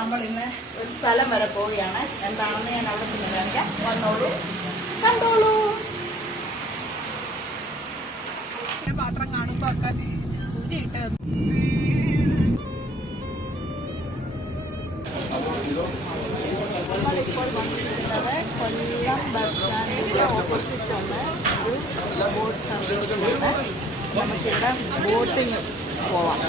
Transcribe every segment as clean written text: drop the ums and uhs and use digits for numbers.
നമ്മൾ ഇന്ന് ഒരു സ്ഥലം വരെ പോവുകയാണ്. എന്താണെന്ന് ഞാൻ അവിടെ നിന്ന് കാണിക്കാം. വന്നോളൂ, കണ്ടോളൂ. പാത്രം കാണുമ്പോ ഒക്കെ സൂര്യ ഇട്ട് നമ്മളിപ്പോൾ വന്നിരിക്കുന്നത് കൊല്ലം ബസ് സ്റ്റാൻഡിന്റെ ഓപ്പോസിറ്റ് ഉള്ള ഒരു ബോട്ട് സർവീസിലാണ്. നമുക്കിവിടെ ബോട്ടിങ് പോവാം.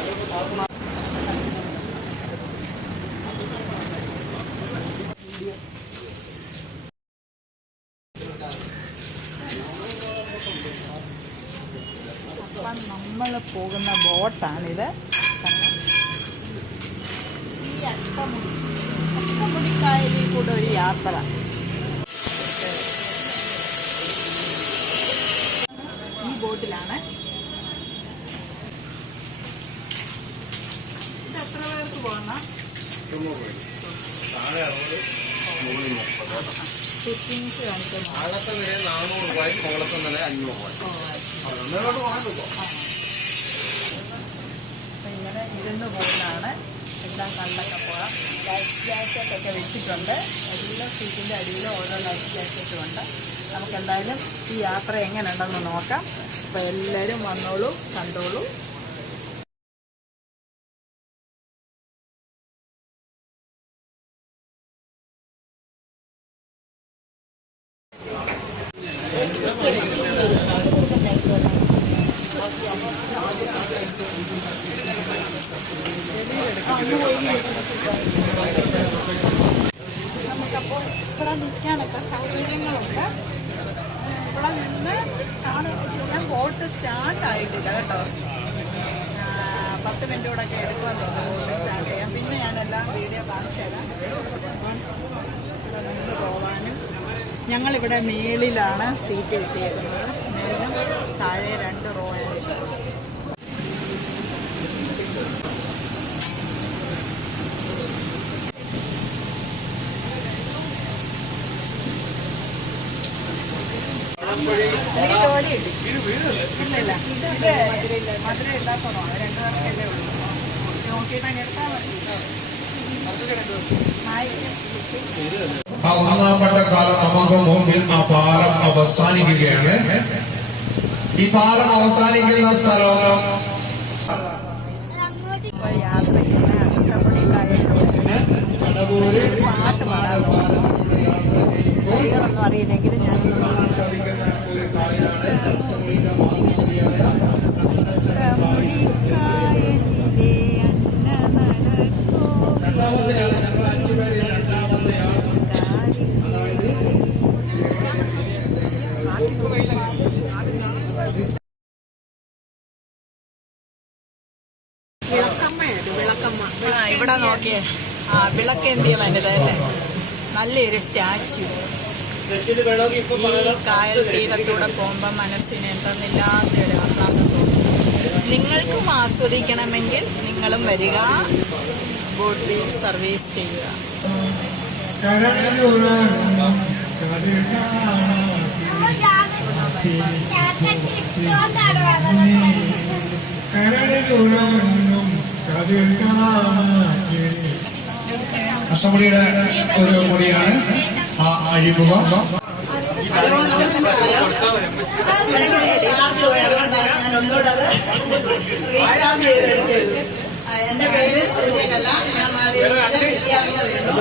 അപ്പം നമ്മൾ പോകുന്ന ബോട്ടാണിത്. ഈ അഷ്ടമുടിക്കായലിൽ കൂടെ ഒരു യാത്ര. ഈ ബോട്ടിലാണ്. ഇത് എത്ര പേർക്ക് പോകണം? സിറ്റിങ്സ് കാണിക്കുന്നു. ഇങ്ങനെ ഇരുന്ന് പോകുന്നതാണ്. എല്ലാം കണ്ടൊക്കെ പോകാം. ലൈഫ് ജാക്കറ്റൊക്കെ വെച്ചിട്ടുണ്ട്. എല്ലാ സീറ്റിൻ്റെ അടിയിലും ഓരോ ലൈഫ് ജാക്കറ്റും ഉണ്ട്. നമുക്ക് എന്തായാലും ഈ യാത്ര എങ്ങനെ ഉണ്ടെന്ന് നോക്കാം. അപ്പോൾ എല്ലാവരും വന്നോളൂ, കണ്ടോളൂ. നമുക്കപ്പോൾ ഇവിടെ നിൽക്കാനൊക്കെ സൗകര്യങ്ങളുണ്ട്. ഇവിടെ നിന്ന് കാണുകയൊക്കെ ചെയ്യാൻ. ബോട്ട് സ്റ്റാർട്ട് ആയിട്ടില്ല കേട്ടോ. 10 മിനിറ്റ് കൂടെ ഒക്കെ എടുക്കുമെന്ന് തോന്നുന്നു ബോട്ട് സ്റ്റാർട്ട് ചെയ്യാം. പിന്നെ ഞാനെല്ലാം വീഡിയോ കാണിച്ചു തരാം. ഇവിടെ നിന്ന് പോവാനും ഞങ്ങളിവിടെ മേളിലാണ് സീറ്റ് കിട്ടിയേക്കുന്നത്. മേളിലും താഴെ 2 റോ ആയിട്ട്. എനിക്ക് ജോലി കിട്ടി. ഇല്ലില്ല, ഇത് മധുരം ഇല്ലാത്തതോ? 2 പേർക്കല്ലേ ഉള്ളൂ. നോക്കിയിട്ട് അങ്ങ് എടുത്താൽ മതി. ഒന്നാമത്തെ കാലം നമുക്ക് മുമ്പിൽ ആ പാലം അവസാനിക്കുകയാണ്. ഈ പാലം അവസാനിക്കുന്ന സ്ഥലം യാത്രയ്ക്ക് പാട്ട് പാടാനൊന്നും അറിയില്ലെങ്കിലും ഞാൻ ഇവിടെ നോക്കിയേ. വിളക്കേന്തിയ വനിത അല്ലേ? നല്ലൊരു സ്റ്റാച്യു. ഈ കായൽ തീരത്തൂടെ പോകുമ്പോൾ മനസ്സിന് എന്തെന്നില്ലാത്തൊരു ആഹ്ലാദം തോന്നും. നിങ്ങൾക്കും ആസ്വദിക്കണമെങ്കിൽ നിങ്ങളും വരിക, ബോട്ടിൽ സർവീസ് ചെയ്യുക. അഷ്ടമുടിയുടെ ഒരു മുടിയാണ് ആ അഴിമുഖം. ഹലോ, നമസ്കാരം. എന്റെ പേര് സൂര്യകല. ഞാൻ വിദ്യാർത്ഥി വരുന്നു.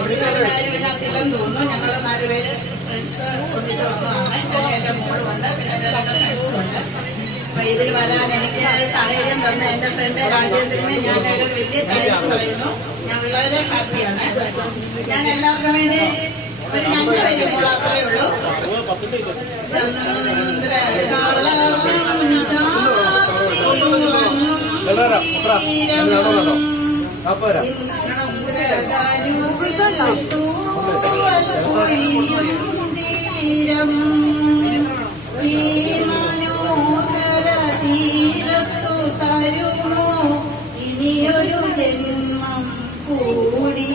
ഇവിടുത്തെ ഒരു കാര്യമില്ലാത്തില്ലെന്ന് തോന്നുന്നു. ഞങ്ങൾ 4 പേര് ഫ്രണ്ട്സ് ഒന്നിച്ച് വന്നതാണ്. എന്റെ മോളുമുണ്ട്, പിന്നെ എന്റെ 2 ഫ്രണ്ട്സുമുണ്ട്. അപ്പൊ ഇതിൽ വരാൻ എനിക്ക് സാഹചര്യം തന്ന എന്റെ ഫ്രണ്ട് രാജേന്ദ്രന് ഞാൻ വലിയ താങ്ക്സ് പറയുന്നു. ഞാൻ വളരെ ഹാപ്പിയാണ്. ഞാൻ എല്ലാവർക്കും വേണ്ടി ഒരു 2 പേര് മാത്രമേ ഉള്ളൂ. തീരത്തു തരുമോ ഇനിയൊരു ജന്മം കൂടി,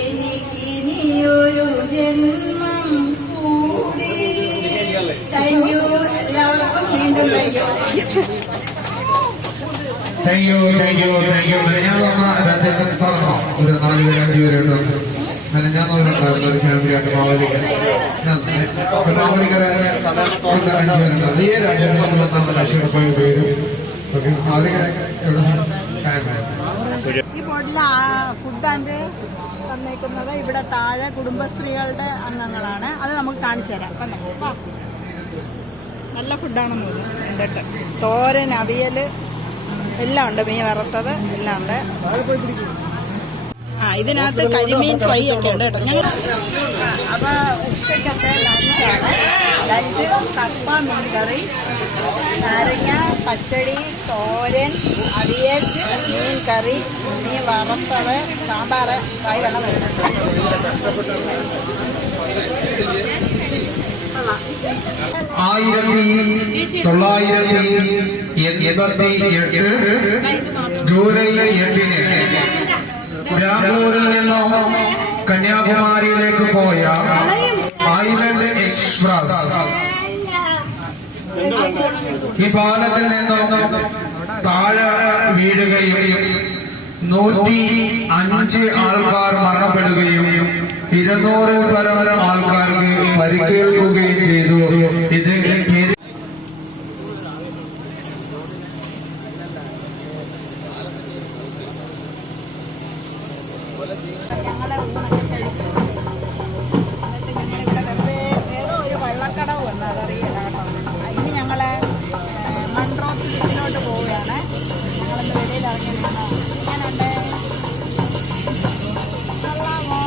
എനിക്കിനിയൊരു ജന്മം കൂടി. താങ്ക് യു എല്ലാവർക്കും. വീണ്ടും താങ്ക് യു. Thank you. ഞാൻ രാജേന്ദ്രൻ സാറാണോ ഒരു 4 പേര് 5 പേരുണ്ട്. അങ്ങനെ ഞാൻ നോക്കിയിട്ടുണ്ടായിരുന്നു ഒരു ഫാമിലിയായിട്ട് മാവേലിക്കര 5 പേരുണ്ട്. അതേ രാജേന്ദ്രൻ ലക്ഷം പേര് ഈ ബോർഡിലെ ഫുഡ് ആൻഡ് തന്നേക്കുന്നത് ഇവിടെ താഴെ കുടുംബശ്രീകളുടെ അംഗങ്ങളാണ്. അത് നമുക്ക് കാണിച്ചു തരാം. അപ്പം നമുക്ക് നല്ല ഫുഡാണെന്ന് തോന്നുന്നു. എന്നിട്ട് തോരൻ, അവിയൽ എല്ലാം ഉണ്ട്, മീൻ വറുത്തത് എല്ലാം ഉണ്ട്. ഇതിനകത്ത് കരിമീൻ ഫ്രൈ ഒക്കെ ഉണ്ട് കേട്ടോ. ഞങ്ങൾ അപ്പോൾ ഉച്ചയ്ക്കത്തെ ലഞ്ചാണ്. ലഞ്ച് കപ്പ മീൻകറി, നാരങ്ങ പച്ചടി, തോരൻ, അവിയൽ, മീൻ കറി, മീൻ വറുത്തത്, സാമ്പാർ, ഫ്രൈ വെള്ളം വരുന്നുണ്ട്. 1988 ജൂലൈ 8 ബാംഗ്ലൂരിൽ നിന്നും കന്യാകുമാരിയിലേക്ക് പോയ ഐലൻഡ് എക്സ്പ്രസ് ഈ പാലത്തിൽ നിന്നും താഴെ വീഴുകയും 105 ആൾക്കാർ മരണപ്പെടുകയും 200 പരം ആൾക്കാർക്ക് പരിക്കേൽക്കുകയും ചെയ്തു. ഇത് ഞങ്ങളെ ഊണൊക്കെ കഴിച്ചു. എന്നിട്ട് ഞങ്ങളിവിടെ വെറുതെ ഏതോ ഒരു വള്ളക്കടവ് വന്നു, അതറിയില്ല കേട്ടോ. ഇനി ഞങ്ങളെ മൺട്രോത്ത് ബീച്ചിലോട്ട് പോവുകയാണ്. ഞങ്ങളിന്ന് വെളിയിൽ ഇറങ്ങി നിന്നോ. ഇങ്ങനെയുണ്ട് കൊള്ളാമോ?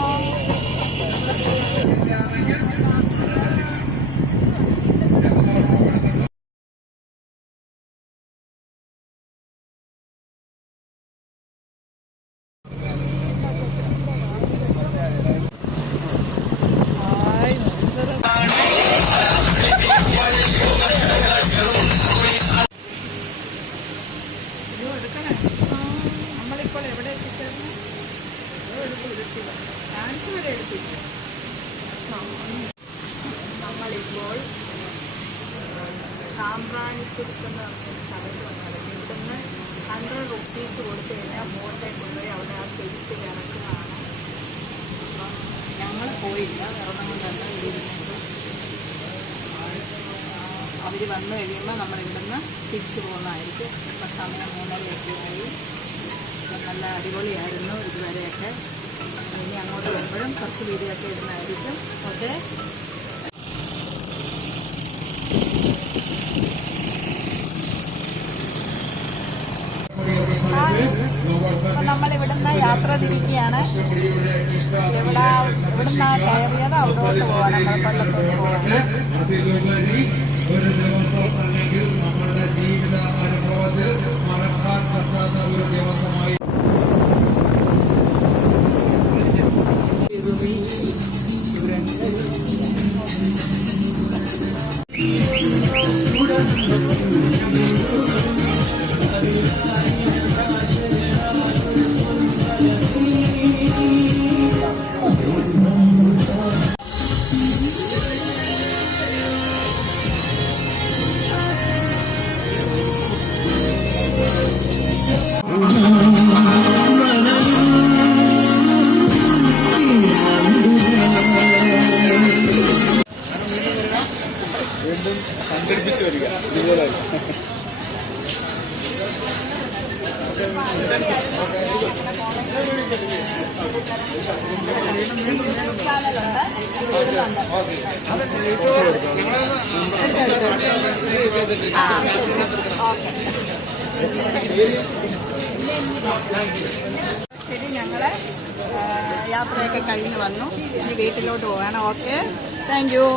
നമ്മളിപ്പോൾ എവിടെ എത്തിച്ചേർന്നു? ഡാൻസ് വരെ എടുപ്പിച്ചു. നമ്മളിപ്പോൾ സാമ്പ്രാണിക്കുടുക്കുന്ന സ്ഥലത്ത് വന്നത്. ഇവിടുന്ന് 100 റുപ്പീസ് കൊടുത്ത് കഴിഞ്ഞാൽ ബോട്ടെ കൊണ്ടുപോയി അവിടെ ആ പെരുത്തിൽ ഇറക്കുന്നതാണ്. അപ്പം ഞങ്ങൾ പോയില്ല, കാരണം കൊണ്ടല്ല ഇരുന്നത്. അവർ വന്നു കഴിയുമ്പോൾ നമ്മൾ ഇവിടുന്ന് തിരിച്ചു പോകുന്നതായിരിക്കും. ഇപ്പം സമയം 3:30 ആയി. അപ്പം നല്ല അടിപൊളിയായിരുന്നു ഇതുവരെയൊക്കെ. ഇനി അങ്ങോട്ട് വരുമ്പോഴും കുറച്ച് വീഡിയോ ഒക്കെ ഇടുന്നതായിരിക്കും. ഓക്കെ, അപ്പം നമ്മളിവിടുന്ന് യാത്ര തിരിക്കുകയാണ്. ഇവിടുന്ന് കയറിയത് അവിടോട്ട് പോകണം, പള്ളത്തോട്ട് പോകണം. ഒരു ദിവസം അല്ലെങ്കിൽ നമ്മുടെ ജീവിത അനുഭവത്തിൽ മറക്കാൻ പറ്റാത്ത ഒരു ദിവസമായി സംഘടിപ്പിച്ചു വരിക. ഇതുപോലെ ശരി, ഞങ്ങള് യാത്രയൊക്കെ കഴിഞ്ഞ് വന്നു. ഇനി വീട്ടിലോട്ട് പോകാണ്. Okay, thank you.